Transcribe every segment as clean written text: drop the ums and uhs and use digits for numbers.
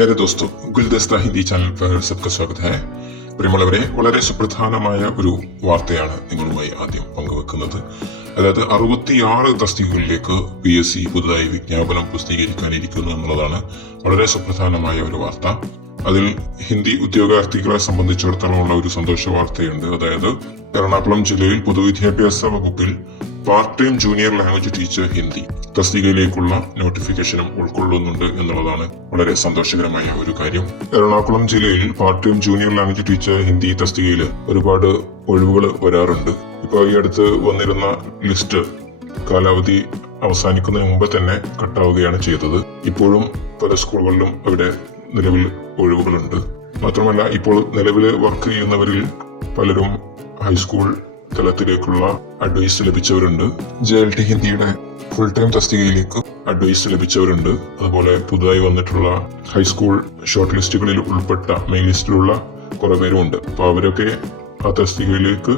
प्यारे दोस्तों, ഗുൽദസ്ത ഹിന്ദി ചാനൽ पर सबका स्वागत है. പ്രിയമുള്ളവരെ, വളരെ സുപ്രധാനമായ ഒരു വാർത്തയാണ് നിങ്ങളുമായി ആദ്യം പങ്കുവെക്കുന്നത്. അതായത് 66 തസ്തികകളിലേക്ക് PSC പുതുതായി വിജ്ഞാപനം പ്രസിദ്ധീകരിക്കാനിരിക്കുന്നു എന്നുള്ളതാണ് വളരെ സുപ്രധാനമായ ഒരു വാർത്ത. അതിൽ ഹിന്ദി ഉദ്യോഗാർത്ഥികളെ സംബന്ധിച്ചിടത്തോളമുള്ള ഒരു സന്തോഷ വാർത്തയുണ്ട്. അതായത് എറണാകുളം ജില്ലയിൽ പൊതുവിദ്യാഭ്യാസ വകുപ്പിൽ part time junior language teacher Hindi തസ്തികയിലേക്കുള്ള നോട്ടിഫിക്കേഷനും ഉൾക്കൊള്ളുന്നുണ്ട് എന്നുള്ളതാണ് വളരെ സന്തോഷകരമായ ഒരു കാര്യം. എറണാകുളം ജില്ലയിൽ part time junior language teacher Hindi തസ്തികയിൽ ഒരുപാട് ഒഴിവുകൾ വരാറുണ്ട്. ഇപ്പോൾ ഈ അടുത്ത് വന്നിരുന്ന ലിസ്റ്റ് കാലാവധി അവസാനിക്കുന്നതിന് മുമ്പ് തന്നെ കട്ടാവുകയാണ് ചെയ്തത്. ഇപ്പോഴും പല സ്കൂളുകളിലും അവിടെ നിലവിൽ ഒഴിവുകളുണ്ട്. മാത്രമല്ല, ഇപ്പോൾ നിലവിൽ വർക്ക് ചെയ്യുന്നവരിൽ പലരും ഹൈസ്കൂൾ തലത്തിലേക്കുള്ള അഡ്വൈസ് ലഭിച്ചവരുണ്ട്. JLT ഹിന്ദിയുടെ ഫുൾ ടൈം തസ്തികയിലേക്ക് അഡ്വൈസ് ലഭിച്ചവരുണ്ട്. അതുപോലെ പുതുതായി വന്നിട്ടുള്ള ഹൈസ്കൂൾ ഷോർട്ട് ലിസ്റ്റുകളിൽ ഉൾപ്പെട്ട മെയിൻ ലിസ്റ്റിലുള്ള കുറെ പേരുമുണ്ട്. അപ്പൊ അവരൊക്കെ ആ തസ്തികയിലേക്ക്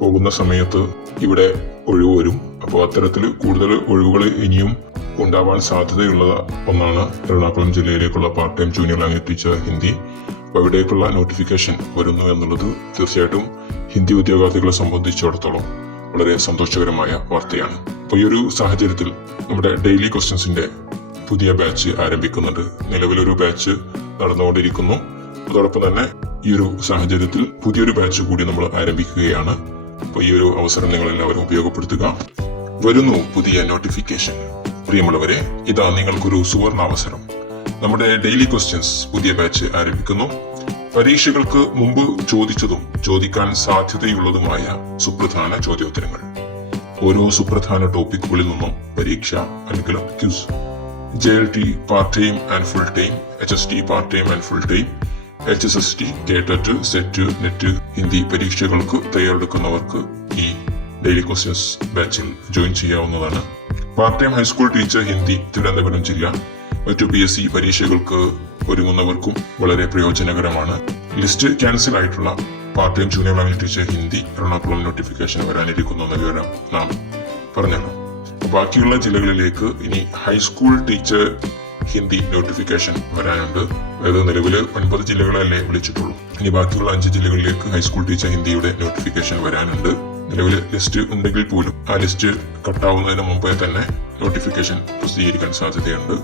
പോകുന്ന സമയത്ത് ഇവിടെ ഒഴിവ് വരും. അപ്പോൾ അത്തരത്തിൽ കൂടുതൽ ഒഴിവുകൾ ഇനിയും ഉണ്ടാവാൻ സാധ്യതയുള്ള ഒന്നാണ് എറണാകുളം ജില്ലയിലേക്കുള്ള part time junior language teacher Hindi. അപ്പോൾ അവിടേക്കുള്ള നോട്ടിഫിക്കേഷൻ വരുന്നു എന്നുള്ളത് തീർച്ചയായിട്ടും ഹിന്ദി ഉദ്യോഗാർത്ഥികളെ സംബന്ധിച്ചിടത്തോളം വളരെ സന്തോഷകരമായ വാർത്തയാണ്. അപ്പോൾ ഈ ഒരു സാഹചര്യത്തിൽ നമ്മുടെ ഡെയിലി ക്വസ്റ്റ്യൻസിന്റെ പുതിയ ബാച്ച് ആരംഭിക്കുന്നുണ്ട്. നിലവിലൊരു ബാച്ച് നടന്നുകൊണ്ടിരിക്കുന്നു. അതോടൊപ്പം തന്നെ ഈ ഒരു സാഹചര്യത്തിൽ പുതിയൊരു ബാച്ച് കൂടി നമ്മൾ ആരംഭിക്കുകയാണ്. അപ്പോൾ ഈ ഒരു അവസരം നിങ്ങൾ എല്ലാവരും ഉപയോഗപ്പെടുത്തുക. വരുന്നു പുതിയ നോട്ടിഫിക്കേഷൻ. പ്രിയമുള്ളവരെ, ഇതാ നിങ്ങൾക്കൊരു സുവർണാവസരം. നമ്മുടെ ഡെയിലി ക്വസ്റ്റ്യൻസ് പുതിയ ബാച്ച് ആരംഭിക്കുന്നു. പരീക്ഷകൾക്ക് മുമ്പ് ചോദിച്ചതും ചോദിക്കാൻ സാധ്യതയുള്ളതുമായ സുപ്രധാന ചോദ്യോത്തരങ്ങൾ. ഓരോ സുപ്രധാന ടോപ്പിക്കുകളിൽ നിന്നും പരീക്ഷ അല്ലെങ്കിൽ quiz. JLT part time and full time, HST part time and full time, HSST, KTET, SET, NET Hindi പരീക്ഷകൾക്ക് തയ്യാറെടുക്കുന്നവർക്ക് ഈ ഡെയിലി ക്വസ്റ്റ്യൻസ് ബാച്ചിൽ ജോയിൻ ചെയ്യാവുന്നതാണ്. Part time high school teacher Hindi Thiruvananthapuram ജില്ല മറ്റു PSC പരീക്ഷകൾക്ക് ഒരുങ്ങുന്നവർക്കും വളരെ പ്രയോജനകരമാണ്. ലിസ്റ്റ് ക്യാൻസൽ ആയിട്ടുള്ള part time junior language teacher Hindi Ernakulam notification വരാനിരിക്കുന്നു എന്ന വിവരം നാം പറഞ്ഞല്ലോ. ബാക്കിയുള്ള ജില്ലകളിലേക്ക് ഇനി ഹൈസ്കൂൾ ടീച്ചർ ഹിന്ദി നോട്ടിഫിക്കേഷൻ വരാനുണ്ട്. അതായത് നിലവിൽ 9 ജില്ലകളല്ലേ വിളിച്ചിട്ടുള്ളൂ. ഇനി ബാക്കിയുള്ള 5 ജില്ലകളിലേക്ക് ഹൈസ്കൂൾ ടീച്ചർ ഹിന്ദിയുടെ നോട്ടിഫിക്കേഷൻ വരാനുണ്ട്. നിലവിൽ ലിസ്റ്റ് ഉണ്ടെങ്കിൽ പോലും ആ ലിസ്റ്റ് കട്ടാവുന്നതിന് മുമ്പേ തന്നെ നോട്ടിഫിക്കേഷൻ പ്രസിദ്ധീകരിക്കാൻ സാധ്യതയുണ്ട്.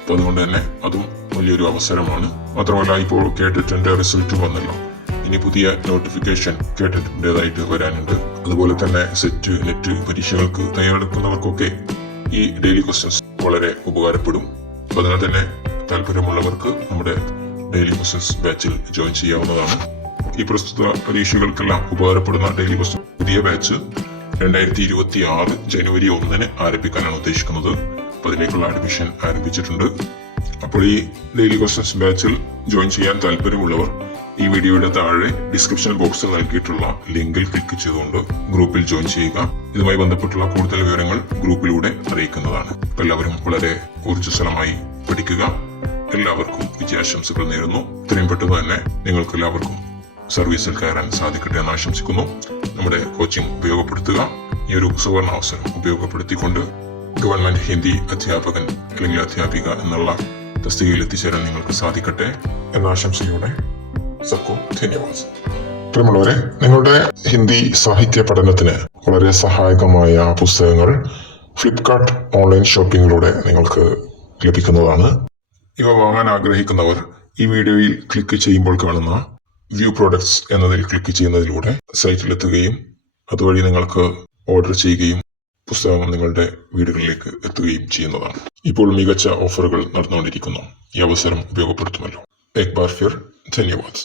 അപ്പൊ അതുകൊണ്ട് തന്നെ അതും വലിയൊരു അവസരമാണ്. മാത്രമല്ല, ഇപ്പോൾ കേട്ടറ്റിന്റെ റിസൾട്ട് വന്നല്ലോ. ഇനി പുതിയ നോട്ടിഫിക്കേഷൻ കേട്ടറ്റിന്റേതായിട്ട് വരാനുണ്ട്. അതുപോലെ തന്നെ സെറ്റ്, നെറ്റ് പരീക്ഷകൾക്ക് തയ്യാറെടുക്കുന്നവർക്കൊക്കെ ഈ ഡെയിലി ക്വസ്റ്റ്യൻസ് വളരെ ഉപകാരപ്പെടും. അപ്പൊ അതിനാൽ തന്നെ താല്പര്യമുള്ളവർക്ക് നമ്മുടെ ഡെയിലി ക്വസ്റ്റ്യൻസ് ബാച്ചിൽ ജോയിൻ ചെയ്യാവുന്നതാണ്. ഈ പ്രസ്തുത പരീക്ഷകൾക്കെല്ലാം ഉപകാരപ്പെടുന്ന ഡെയിലി ക്വസ്റ്റ്യൻ പുതിയ ബാച്ച് 2026 ജനുവരി 1 ആരംഭിക്കാനാണ് ഉദ്ദേശിക്കുന്നത്. അപ്പോൾ അതിലേക്കുള്ള അഡ്മിഷൻ ആരംഭിച്ചിട്ടുണ്ട്. അപ്പോൾ ഈ ഡെയിലി ക്വസ്റ്റ്യൻസ് ബാച്ചിൽ ജോയിൻ ചെയ്യാൻ താല്പര്യമുള്ളവർ ഈ വീഡിയോയുടെ താഴെ ഡിസ്ക്രിപ്ഷൻ ബോക്സിൽ നൽകിയിട്ടുള്ള ലിങ്കിൽ ക്ലിക്ക് ചെയ്തുകൊണ്ട് ഗ്രൂപ്പിൽ ജോയിൻ ചെയ്യുക. ഇതുമായി ബന്ധപ്പെട്ടുള്ള കൂടുതൽ വിവരങ്ങൾ ഗ്രൂപ്പിലൂടെ അറിയിക്കുന്നതാണ്. എല്ലാവരും വളരെ ഊർജ്ജസ്വലമായി പഠിക്കുക. എല്ലാവർക്കും വിജയാശംസകൾ നേരുന്നു. ഇത്രയും പെട്ടെന്ന് തന്നെ നിങ്ങൾക്ക് എല്ലാവർക്കും സർവീസിൽ കയറാൻ സാധിക്കട്ടെ എന്ന് ആശംസിക്കുന്നു. നമ്മുടെ കോച്ചിങ് ഉപയോഗപ്പെടുത്തുക. ഈ ഒരു സുവർണ അവസരം ഉപയോഗപ്പെടുത്തിക്കൊണ്ട് ഗവൺമെന്റ് ഹിന്ദി അധ്യാപകൻ അല്ലെങ്കിൽ അധ്യാപിക എന്നുള്ള തസ്തികയിൽ എത്തിച്ചേരാൻ നിങ്ങൾക്ക് സാധിക്കട്ടെ എന്ന ആശംസയോടെ സബ്കോ ധന്യവാദ്. പ്രിയമുള്ളവരെ, നിങ്ങളുടെ ഹിന്ദി സാഹിത്യ പഠനത്തിന് വളരെ സഹായകമായ പുസ്തകങ്ങൾ ഫ്ലിപ്കാർട്ട് ഓൺലൈൻ ഷോപ്പിംഗിലൂടെ നിങ്ങൾക്ക് ലഭിക്കുന്നതാണ്. ഇവ വാങ്ങാൻ ആഗ്രഹിക്കുന്നവർ ഈ വീഡിയോയിൽ ക്ലിക്ക് ചെയ്യുമ്പോൾ കാണുന്ന വ്യൂ പ്രോഡക്ട്സ് എന്നതിൽ ക്ലിക്ക് ചെയ്യുന്നതിലൂടെ സൈറ്റിലെത്തുകയും അതുവഴി നിങ്ങൾക്ക് ഓർഡർ ചെയ്യുകയും പുസ്തകം നിങ്ങളുടെ വീടുകളിലേക്ക് എത്തുകയും ചെയ്യുന്നതാണ്. ഇപ്പോൾ മികച്ച ഓഫറുകൾ നടന്നുകൊണ്ടിരിക്കുന്നു. ഈ അവസരം ഉപയോഗപ്പെടുത്തുമല്ലോ. ഏക് ബാർ ഫിർ ധന്യവാദ്.